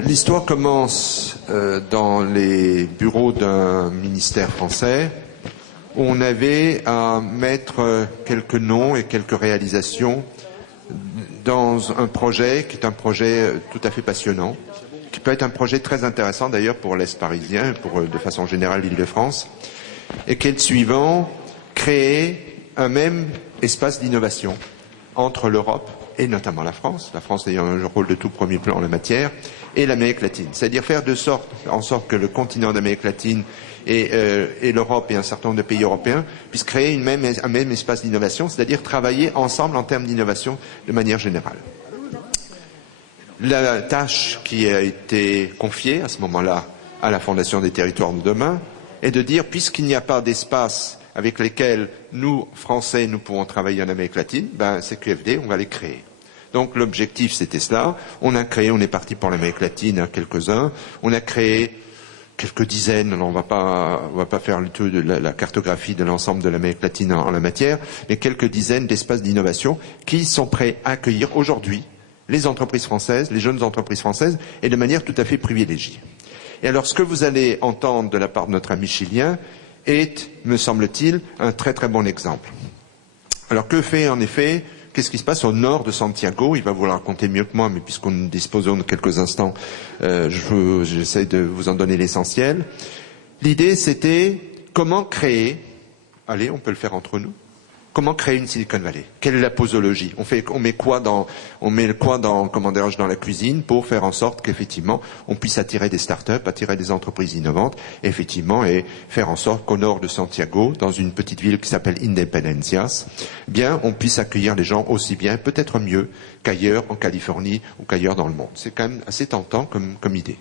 L'histoire commence dans les bureaux d'un ministère français où on avait à mettre quelques noms et quelques réalisations dans un projet qui est un projet tout à fait passionnant, qui peut être un projet très intéressant d'ailleurs pour l'Est parisien, pour de façon générale l'Île-de-France, et qui est le suivant: créer un même espace d'innovation entre l'Europe et notamment la France ayant un rôle de tout premier plan en la matière, et l'Amérique latine. C'est-à-dire faire en sorte que le continent d'Amérique latine et l'Europe et un certain nombre de pays européens puissent créer un même espace d'innovation, c'est-à-dire travailler ensemble en termes d'innovation de manière générale. La tâche qui a été confiée à ce moment-là à la Fondation des territoires de demain est de dire, puisqu'il n'y a pas d'espace avec lesquels nous, Français, nous pouvons travailler en Amérique latine, ces QFD, on va les créer. Donc l'objectif, c'était cela. On est parti pour l'Amérique latine à quelques-uns. On a créé quelques dizaines, on va pas faire le tout de la cartographie de l'ensemble de l'Amérique latine en la matière, mais quelques dizaines d'espaces d'innovation qui sont prêts à accueillir aujourd'hui les entreprises françaises, les jeunes entreprises françaises, et de manière tout à fait privilégiée. Et alors, ce que vous allez entendre de la part de notre ami chilien est, me semble-t-il, un très très bon exemple. Alors que fait en effet, qu'est-ce qui se passe au nord de Santiago? Il va vous le raconter mieux que moi, mais puisqu'on nous disposons de quelques instants, j'essaie de vous en donner l'essentiel. L'idée, c'était comment créer, allez, on peut le faire entre nous, comment créer une Silicon Valley? Quelle est la posologie? On met quoi dans la cuisine pour faire en sorte qu'effectivement, on puisse attirer des startups, attirer des entreprises innovantes, effectivement, et faire en sorte qu'au nord de Santiago, dans une petite ville qui s'appelle Independencias, bien, on puisse accueillir les gens aussi bien, peut-être mieux, qu'ailleurs en Californie ou qu'ailleurs dans le monde. C'est quand même assez tentant comme idée.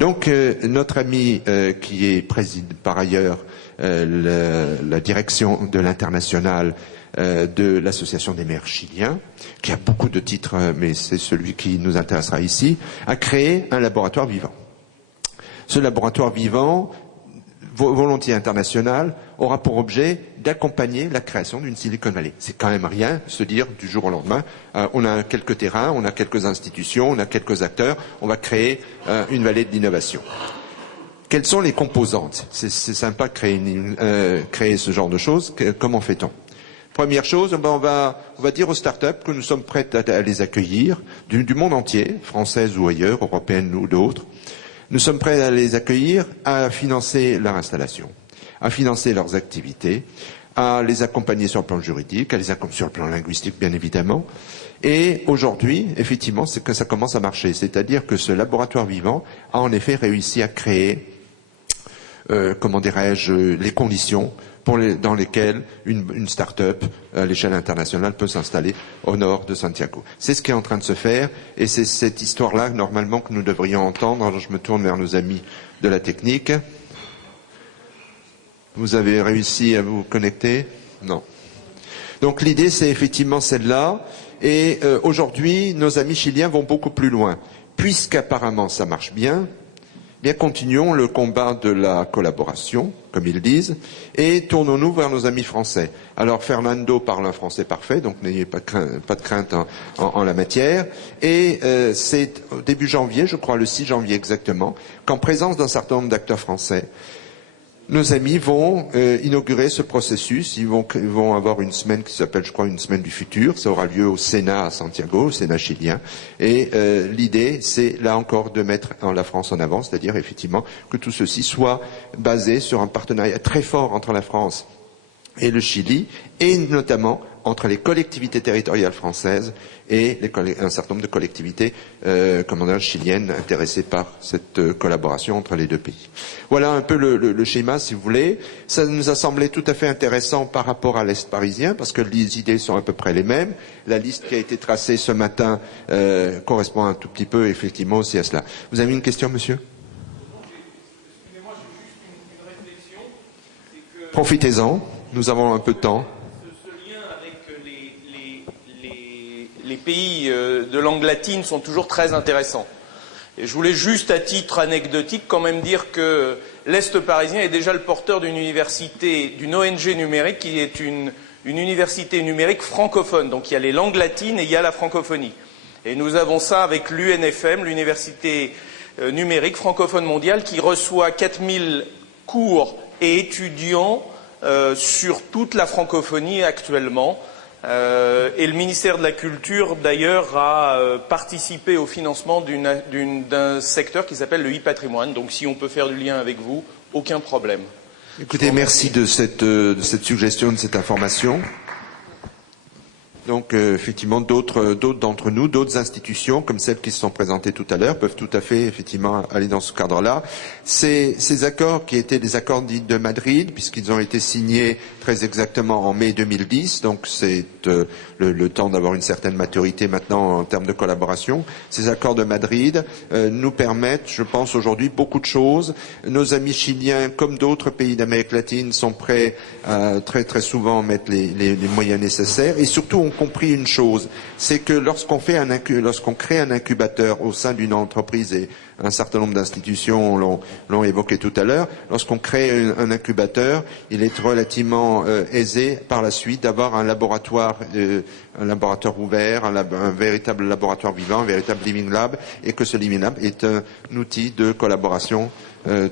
Donc, notre ami qui préside par ailleurs la direction de l'international de l'Association des maires chiliens, qui a beaucoup de titres, mais c'est celui qui nous intéressera ici, a créé un laboratoire vivant. Ce laboratoire vivant, volontiers international, aura pour objet d'accompagner la création d'une Silicon Valley. C'est quand même rien, se dire du jour au lendemain, on a quelques terrains, on a quelques institutions, on a quelques acteurs, on va créer une vallée de l'innovation. Quelles sont les composantes? C'est sympa de créer ce genre de choses. Comment fait-on? Première chose, on va dire aux startups que nous sommes prêts à les accueillir du monde entier, françaises ou ailleurs, européennes ou d'autres. Nous sommes prêts à les accueillir, à financer leur installation, à financer leurs activités, à les accompagner sur le plan juridique, à les accompagner sur le plan linguistique, bien évidemment. Et aujourd'hui, effectivement, c'est que ça commence à marcher. C'est-à-dire que ce laboratoire vivant a en effet réussi à créer les conditions dans lesquelles une start-up à l'échelle internationale peut s'installer au nord de Santiago. C'est ce qui est en train de se faire, et c'est cette histoire-là, normalement, que nous devrions entendre. Alors, je me tourne vers nos amis de la technique. Vous avez réussi à vous connecter? Non. Donc l'idée, c'est effectivement celle-là, et aujourd'hui, nos amis chiliens vont beaucoup plus loin. Puisqu'apparemment ça marche bien, bien, continuons le combat de la collaboration, comme ils disent, et tournons-nous vers nos amis français. Alors Fernando parle un français parfait, donc n'ayez pas de crainte en la matière. Et c'est au début janvier, je crois le 6 janvier exactement, qu'en présence d'un certain nombre d'acteurs français, nos amis vont inaugurer ce processus. Ils vont avoir une semaine qui s'appelle, je crois, une semaine du futur. Ça aura lieu au Sénat à Santiago, au Sénat chilien. Et l'idée, c'est là encore de mettre la France en avant, c'est-à-dire effectivement que tout ceci soit basé sur un partenariat très fort entre la France et le Chili, et notamment entre les collectivités territoriales françaises et un certain nombre de collectivités chiliennes intéressées par cette collaboration entre les deux pays. Voilà un peu le schéma, si vous voulez. Ça nous a semblé tout à fait intéressant par rapport à l'Est parisien, parce que les idées sont à peu près les mêmes. La liste qui a été tracée ce matin correspond un tout petit peu effectivement aussi à cela. Vous avez une question, monsieur? Excusez-moi, j'ai juste une réflexion. Profitez-en, nous avons un peu de temps. Ce lien avec les pays de langue latine sont toujours très intéressants. Et je voulais juste, à titre anecdotique, quand même dire que l'Est parisien est déjà le porteur d'une université, d'une ONG numérique qui est une université numérique francophone. Donc il y a les langues latines et il y a la francophonie. Et nous avons ça avec l'UNFM, l'Université numérique francophone mondiale, qui reçoit 4000 cours et étudiants sur toute la francophonie actuellement. Et le ministère de la Culture, d'ailleurs, a participé au financement d'un secteur qui s'appelle le e-patrimoine. Donc si on peut faire du lien avec vous, aucun problème. Écoutez, merci de cette suggestion, de cette information. Donc, effectivement, d'autres d'entre nous, d'autres institutions, comme celles qui se sont présentées tout à l'heure, peuvent tout à fait, effectivement, aller dans ce cadre-là. Ces accords qui étaient des accords dits de Madrid, puisqu'ils ont été signés très exactement en mai 2010, donc c'est le temps d'avoir une certaine maturité maintenant en termes de collaboration. Ces accords de Madrid nous permettent, je pense, aujourd'hui beaucoup de choses. Nos amis chiliens, comme d'autres pays d'Amérique latine, sont prêts à très très souvent mettre les moyens nécessaires, et surtout on compris une chose, c'est que lorsqu'on crée un incubateur au sein d'une entreprise, et un certain nombre d'institutions l'ont évoqué tout à l'heure, lorsqu'on crée un incubateur, il est relativement aisé par la suite d'avoir un laboratoire ouvert, un véritable laboratoire vivant, un véritable Living Lab, et que ce Living Lab est un outil de collaboration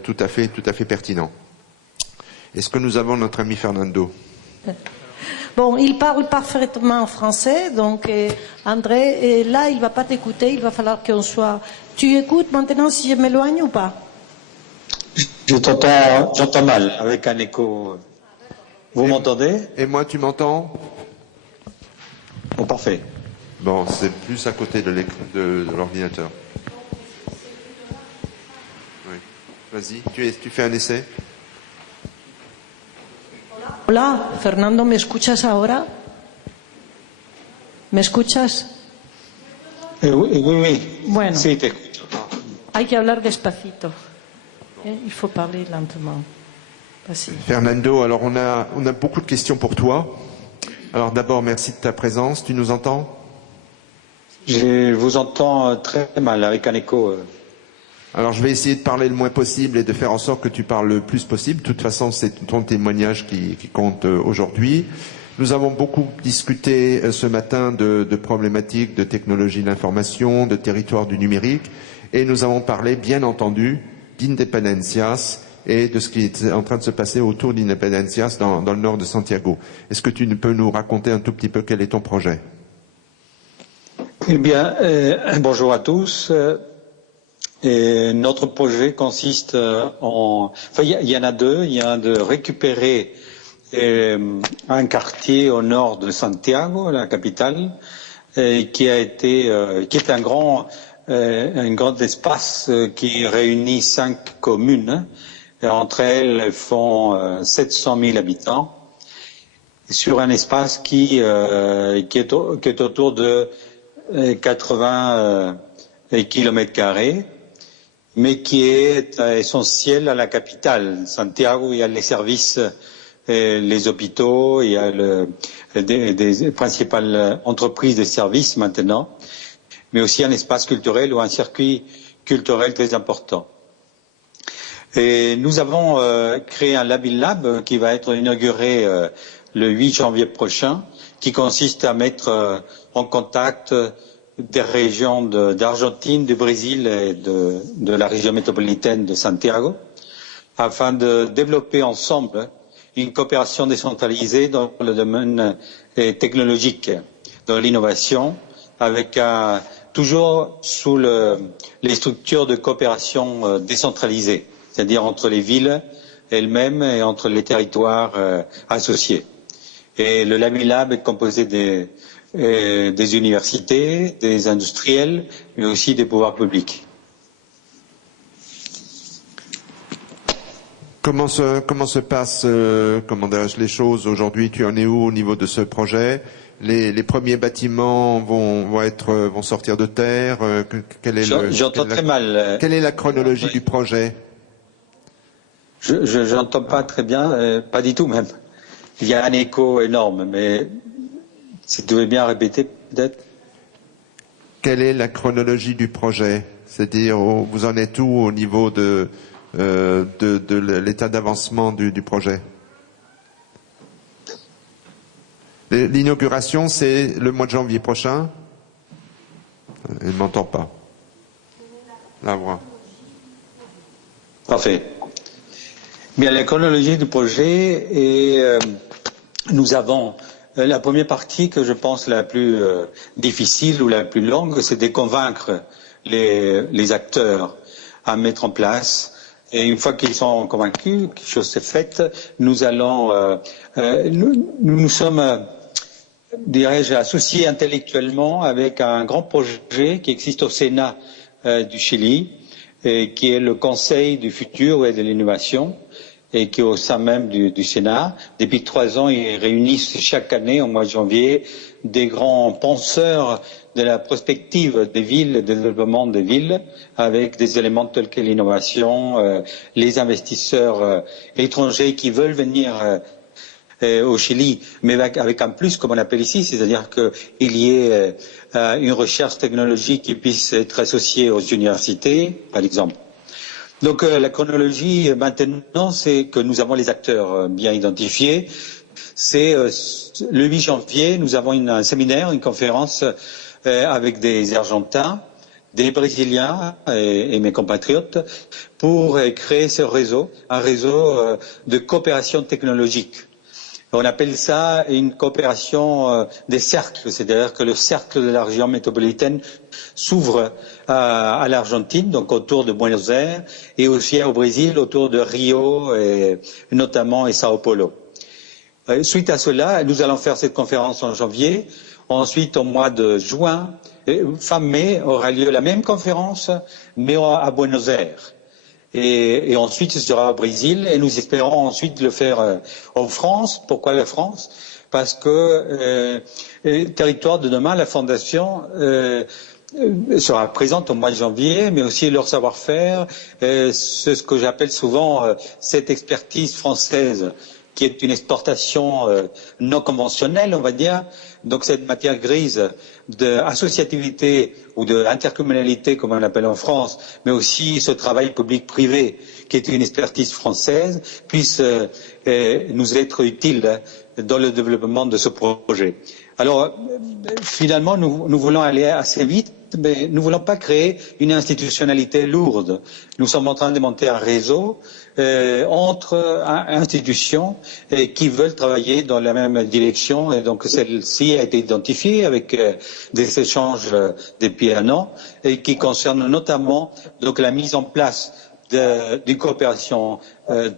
tout à fait pertinent. Est-ce que nous avons notre ami Fernando? Bon, il parle parfaitement français, donc André, et là, il ne va pas t'écouter, il va falloir qu'on soit... Tu écoutes maintenant si je m'éloigne ou pas? J'entends mal, avec un écho. Vous m'entendez? Et moi, tu m'entends? Oh, parfait. Bon, c'est plus à côté de l'ordinateur. Oui. Vas-y, tu fais un essai? Hola, Fernando, ¿me escuchas ahora? ¿Me escuchas? Oui. Bueno, Sí, te escucho. hay que hablar despacito. Il faut parler lentement. Vas-y. Fernando, alors on a beaucoup de questions pour toi. Alors d'abord, merci de ta présence. Tu nous entends? Je vous entends très mal, avec un écho. Alors je vais essayer de parler le moins possible et de faire en sorte que tu parles le plus possible. De toute façon, c'est ton témoignage qui compte aujourd'hui. Nous avons beaucoup discuté ce matin de problématiques de technologie de l'information, de territoire du numérique, et nous avons parlé, bien entendu, d'Independencias et de ce qui est en train de se passer autour d'Independencias dans le nord de Santiago. Est-ce que tu peux nous raconter un tout petit peu quel est ton projet? Eh bien, bonjour à tous. Et notre projet consiste Enfin, il y en a deux. Il y a un de récupérer un quartier au nord de Santiago, la capitale, qui est un grand espace qui réunit 5 communes. Et entre elles font 700 000 habitants, sur un espace qui est autour de 80 kilomètres carrés, mais qui est essentiel à la capitale. Santiago, il y a les services, les hôpitaux, il y a des principales entreprises de services maintenant, mais aussi un espace culturel ou un circuit culturel très important. Et nous avons créé un Living Lab qui va être inauguré le 8 janvier prochain, qui consiste à mettre en contact des régions d'Argentine, du Brésil et de la région métropolitaine de Santiago, afin de développer ensemble une coopération décentralisée dans le domaine technologique, dans l'innovation, avec toujours sous les structures de coopération décentralisées, c'est-à-dire entre les villes elles-mêmes et entre les territoires associés. Et le Living Lab est composé des universités, des industriels, mais aussi des pouvoirs publics. Comment se passent les choses aujourd'hui? Tu en es où au niveau de ce projet? Les premiers bâtiments vont sortir de terre. J'entends très mal. Quelle est la chronologie du projet? Je n'entends pas très bien, pas du tout même. Il y a un écho énorme, mais si tu veux bien répéter peut-être. Quelle est la chronologie du projet? C'est-à-dire, vous en êtes où au niveau de l'état d'avancement du projet? L'inauguration, c'est le mois de janvier prochain? Il ne m'entend pas. La voix. Parfait. Bien, la chronologie du projet est, nous avons la première partie que je pense la plus difficile ou la plus longue, c'est de convaincre les acteurs à mettre en place. Et une fois qu'ils sont convaincus, quelque chose s'est fait, nous allons, nous sommes, dirais-je, associés intellectuellement avec un grand projet qui existe au Sénat du Chili, qui est le Conseil du futur et de l'innovation, et qui est au sein même du Sénat. Depuis 3 ans, ils réunissent chaque année, au mois de janvier, des grands penseurs de la prospective des villes, du développement des villes, avec des éléments tels que l'innovation, les investisseurs étrangers qui veulent venir au Chili, mais avec un plus, comme on appelle ici, c'est-à-dire qu'il y ait une recherche technologique qui puisse être associée aux universités, par exemple. Donc la chronologie maintenant, c'est que nous avons les acteurs bien identifiés. C'est le 8 janvier, nous avons un séminaire, une conférence avec des Argentins, des Brésiliens et mes compatriotes pour créer ce réseau, un réseau de coopération technologique. On appelle ça une coopération des cercles, c'est-à-dire que le cercle de la région métropolitaine s'ouvre à l'Argentine, donc autour de Buenos Aires, et aussi au Brésil, autour de Rio, et notamment et Sao Paulo. Suite à cela, nous allons faire cette conférence en janvier. Ensuite, au mois de juin, fin mai, aura lieu la même conférence, mais à Buenos Aires. Et ensuite, ce sera au Brésil, et nous espérons ensuite le faire en France. Pourquoi la France? Parce que Territoire de demain, la Fondation sera présente au mois de janvier, mais aussi leur savoir-faire, c'est ce que j'appelle souvent cette expertise française, qui est une exportation non conventionnelle, on va dire. Donc cette matière grise d'associativité ou d'intercommunalité, comme on l'appelle en France, mais aussi ce travail public-privé, qui est une expertise française, puisse nous être utile dans le développement de ce projet. Alors, finalement, nous voulons aller assez vite, mais nous ne voulons pas créer une institutionnalité lourde. Nous sommes en train de monter un réseau entre institutions qui veulent travailler dans la même direction, et donc celle-ci a été identifiée avec des échanges depuis 1 an, et qui concerne notamment donc la mise en place d'une coopération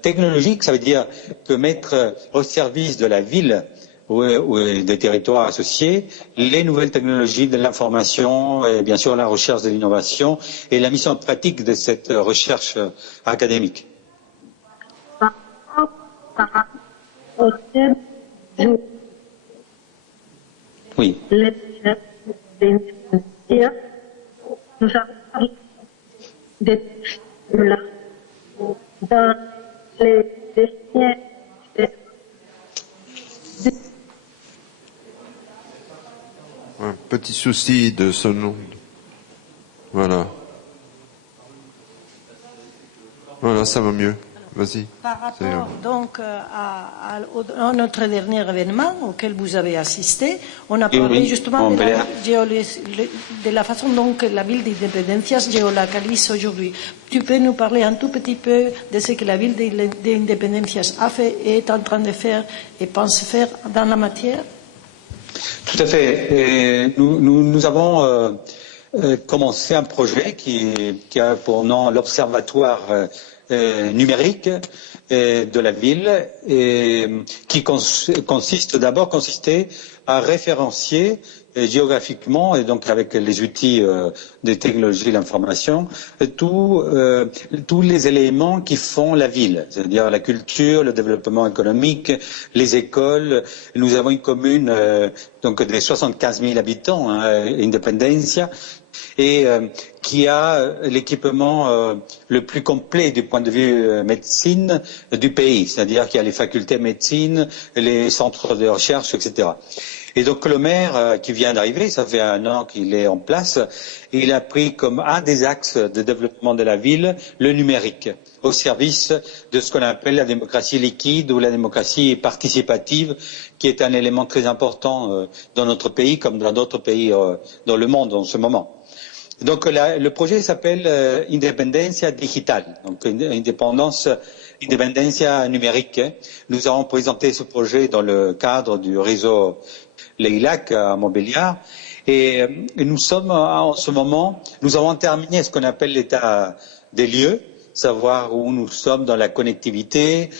technologique. Ça veut dire que mettre au service de la ville ou des territoires associés les nouvelles technologies de l'information et bien sûr la recherche de l'innovation et la mise en pratique de cette recherche académique. Oui. Un petit souci de ce nom. Voilà. Voilà, ça va mieux. Vas-y. Par rapport donc à notre dernier événement auquel vous avez assisté, on a parlé justement de la façon dont la ville d'Independencia géolocalise aujourd'hui. Tu peux nous parler un tout petit peu de ce que la ville d'Independencia a fait et est en train de faire et pense faire dans la matière? Tout à fait. Et nous avons commencé un projet qui a pour nom l'Observatoire numérique de la ville, et qui consistait à référencier géographiquement et donc avec les outils des technologies de l'information tous les éléments qui font la ville, c'est-à-dire la culture, le développement économique, les écoles. Nous avons une commune donc de 75 000 habitants, Independencia, et qui a l'équipement le plus complet du point de vue médecine du pays, c'est-à-dire qu'il y a les facultés de médecine, les centres de recherche, etc. Et donc le maire qui vient d'arriver, ça fait 1 an qu'il est en place, il a pris comme un des axes de développement de la ville le numérique, au service de ce qu'on appelle la démocratie liquide ou la démocratie participative, qui est un élément très important dans notre pays comme dans d'autres pays dans le monde en ce moment. Donc le projet s'appelle Independencia Digital, donc Independencia numérique. Nous avons présenté ce projet dans le cadre du réseau Leilac à Montbéliard et nous sommes en ce moment, nous avons terminé ce qu'on appelle l'état des lieux, savoir où nous sommes dans la connectivité,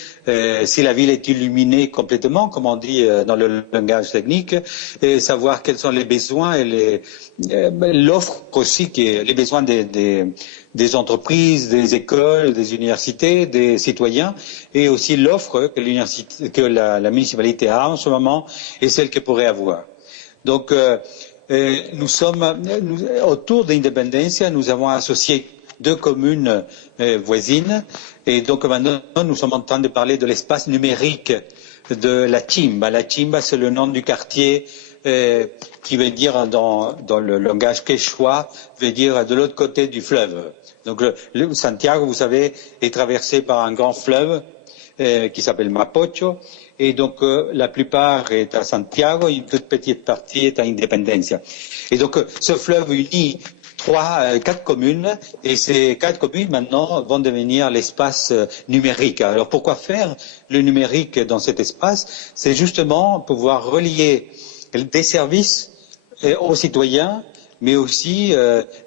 si la ville est illuminée complètement, comme on dit dans le langage technique, et savoir quels sont les besoins et l'offre aussi, les besoins des entreprises, des écoles, des universités, des citoyens, et aussi l'offre que la municipalité a en ce moment et celle qu'elle pourrait avoir. Donc, nous sommes autour d'Independencia, nous avons associé 2 communes voisines et donc maintenant nous sommes en train de parler de l'espace numérique de la Chimba. La Chimba, c'est le nom du quartier qui veut dire dans le langage quechua, veut dire de l'autre côté du fleuve. Donc Santiago, vous savez, est traversé par un grand fleuve qui s'appelle Mapocho et donc la plupart est à Santiago, une toute petite partie est à Independencia. Et donc ce fleuve unit 4 communes et ces 4 communes maintenant vont devenir l'espace numérique. Alors pourquoi faire le numérique dans cet espace? C'est justement pouvoir relier des services aux citoyens, mais aussi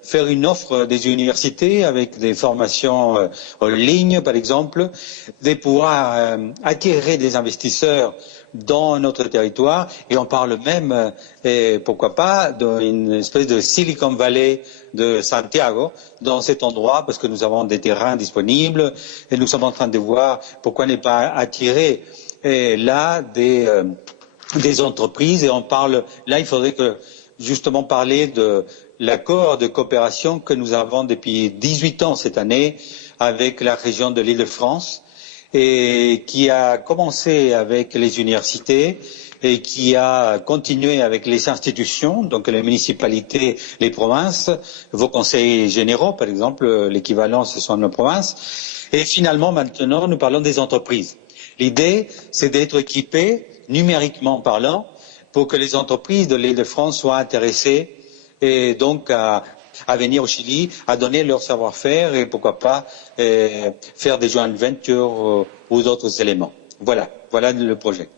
faire une offre des universités avec des formations en ligne par exemple, de pouvoir attirer des investisseurs dans notre territoire et on parle même, pourquoi pas, d'une espèce de Silicon Valley de Santiago dans cet endroit parce que nous avons des terrains disponibles et nous sommes en train de voir pourquoi ne pas attirer là des entreprises et on parle, là il faudrait que justement parler de l'accord de coopération que nous avons depuis 18 ans cette année avec la région de l'Île-de-France et qui a commencé avec les universités et qui a continué avec les institutions, donc les municipalités, les provinces, vos conseils généraux par exemple, l'équivalent ce sont nos provinces, et finalement maintenant nous parlons des entreprises. L'idée c'est d'être équipés numériquement parlant pour que les entreprises de l'Île-de-France soient intéressées et donc à venir au Chili, à donner leur savoir-faire et pourquoi pas faire des joint ventures ou d'autres éléments. Voilà le projet.